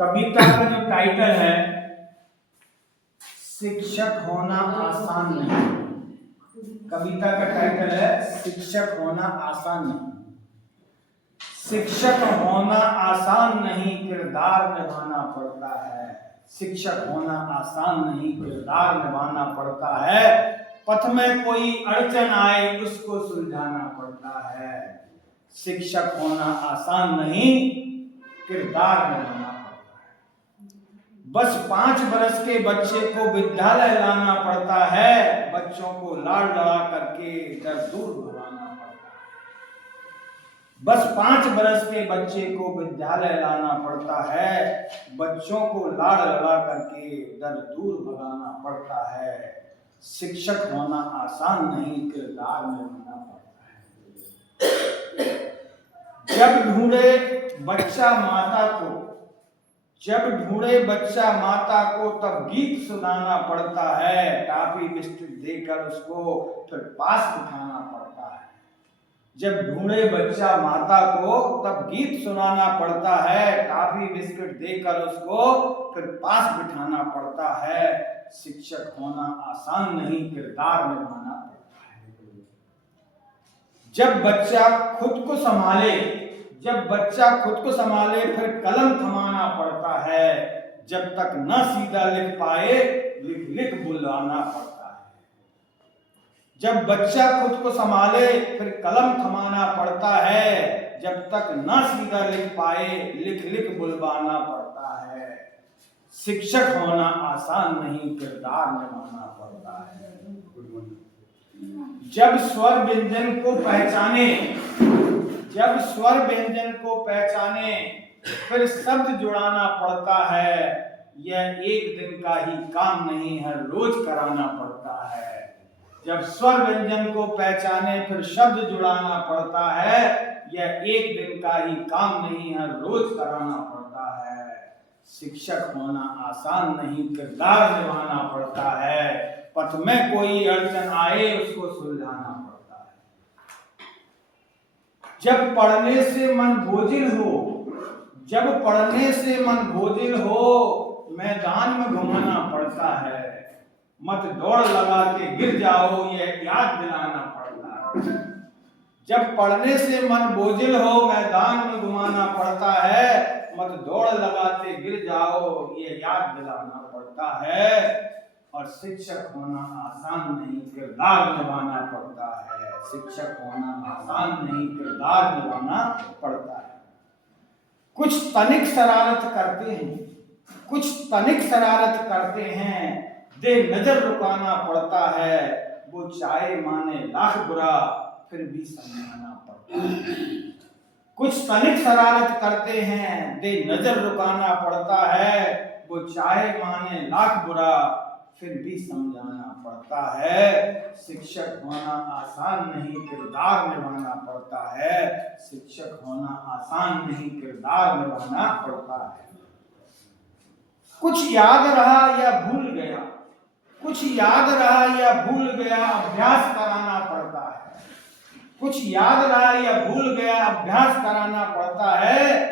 कविता का जो टाइटल है शिक्षक होना आसान नहीं। कविता का टाइटल है शिक्षक होना आसान नहीं। शिक्षक होना आसान नहीं, किरदार निभाना पड़ता है। शिक्षक होना आसान नहीं, किरदार निभाना पड़ता है। पथ में कोई अड़चन आए उसको सुलझाना पड़ता है। शिक्षक होना आसान नहीं, किरदार निभाना पड़ता है। बस 5 बरस के बच्चे को विद्यालय लाना पड़ता है। बच्चों को लाड़ लड़ा करके डर दूर भगाना पड़ता है। बस 5 बरस के बच्चे को विद्यालय लाना पड़ता है। बच्चों को लाड़ लड़ा करके डर दूर भगाना पड़ता है। शिक्षक होना आसान नहीं, किरदार निभाना पड़ता है। जब ढूंढे बच्चा माता को, जब ढूंढे बच्चा माता को तब गीत सुनाना पड़ता है। टॉफी बिस्किट देकर उसको फिर पास बिठाना पड़ता है। जब ढूंढे बच्चा माता को तब गीत सुनाना पड़ता है। टॉफी बिस्किट देकर उसको फिर पास बिठाना पड़ता है। शिक्षक होना आसान नहीं, किरदार निभाना पड़ता है। जब बच्चा खुद को संभाले, जब बच्चा खुद को संभाले फिर कलम थमाना पड़ता है। जब तक न सीधा लिख पाए लिख लिख बुलाना पड़ता है। जब बच्चा खुद को संभाले फिर कलम थमाना पड़ता है। जब तक न सीधा लिख पाए लिख लिख बुलवाना पड़ता है। शिक्षक होना आसान नहीं, किरदार निभाना पड़ता है। जब स्वर व्यंजन को पहचाने, जब स्वर व्यंजन को पहचाने फिर शब्द जुड़ाना पड़ता है। यह एक दिन का ही काम नहीं है, रोज कराना पड़ता है। जब स्वर व्यंजन को पहचाने फिर शब्द जुड़ाना पड़ता है। यह एक दिन का ही काम नहीं है, रोज कराना पड़ता है। शिक्षक होना आसान नहीं, किरदार निभाना पड़ता है। पथ में कोई अड़चन आए उसको सुलझाना पड़ता है। जब पढ़ने से मन बोझिल हो, जब पढ़ने से मन बोझिल हो मैदान में घुमाना पड़ता है। मत दौड़ लगा के गिर जाओ यह याद दिलाना पड़ता है। जब पढ़ने से मन बोझिल हो मैदान में घुमाना पड़ता है। मत दौड़ लगाते गिर जाओ ये याद दिलाना पड़ता है। और शिक्षक होना आसान नहीं, किरदार निभाना पड़ता है। शिक्षक होना आसान नहीं, किरदार निभाना पड़ता है। कुछ तनिक शरारत करते हैं, कुछ तनिक शरारत करते हैं। दे नजर रुकाना पड़ता है। वो चाहे माने लाख बुरा फिर भी समझाना पड़ता है। कुछ तनिक शरारत करते हैं, दे नजर रुकाना पड़ता है। वो चाहे माने लाख बुरा फिर भी समझाना पड़ता है। शिक्षक होना आसान नहीं, किरदार निभाना पड़ता है। शिक्षक होना आसान नहीं, किरदार निभाना पड़ता है। कुछ याद रहा या भूल गया, कुछ याद रहा या भूल गया अभ्यास कराना पड़ता है। कुछ याद रहा या भूल गया अभ्यास कराना पड़ता है।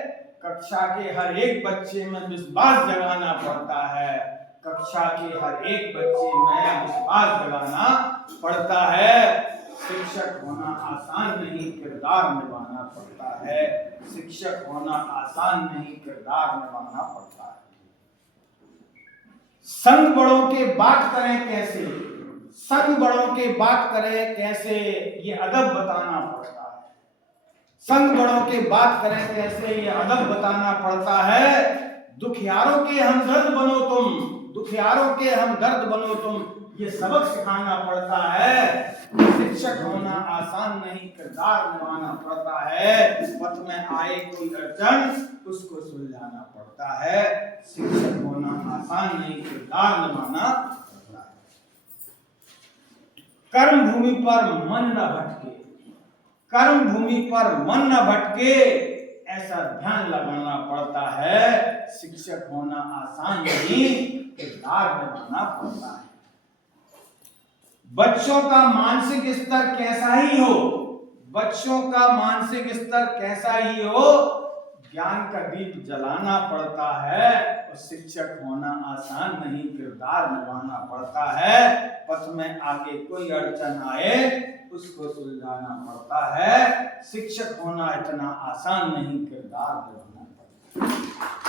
कक्षा के हर एक बच्चे में विश्वास जगाना पड़ता है। कक्षा के हर एक बच्चे में विश्वास जगाना पड़ता है। शिक्षक होना आसान नहीं, किरदार निभाना पड़ता है। शिक्षक होना आसान नहीं, किरदार निभाना पड़ता है। संग बड़ों के बात करें कैसे, संग बड़ों के बात करें कैसे ये अदब बताना पड़ता है। संग बड़ों के बात करें कैसे ये अदब बताना पड़ता है। दुखियारों के हमदर्द बनो तुम, दुखियारों के हमदर्द बनो तुम ये सबक सिखाना पड़ता है। शिक्षक होना आसान नहीं, किरदार निभाना पड़ता है। पथ में आए कोई अड़चन उसको सुलझाना पड़ता है। शिक्षक होना आसान नहीं, किरदार निभाना पड़ता है। कर्म भूमि पर मन न भटके, कर्म भूमि पर मन न भटके ऐसा ध्यान लगाना पड़ता है। शिक्षक होना आसान नहीं, किरदार निभाना पड़ता है। बच्चों का मानसिक स्तर कैसा ही हो, बच्चों का मानसिक स्तर कैसा ही हो ज्ञान का दीप जलाना पड़ता है, और शिक्षक होना आसान नहीं, किरदार निभाना पड़ता है। पथ में आगे कोई अड़चन आए उसको सुलझाना पड़ता है। शिक्षक होना इतना आसान नहीं, किरदार निभाना पड़ता है।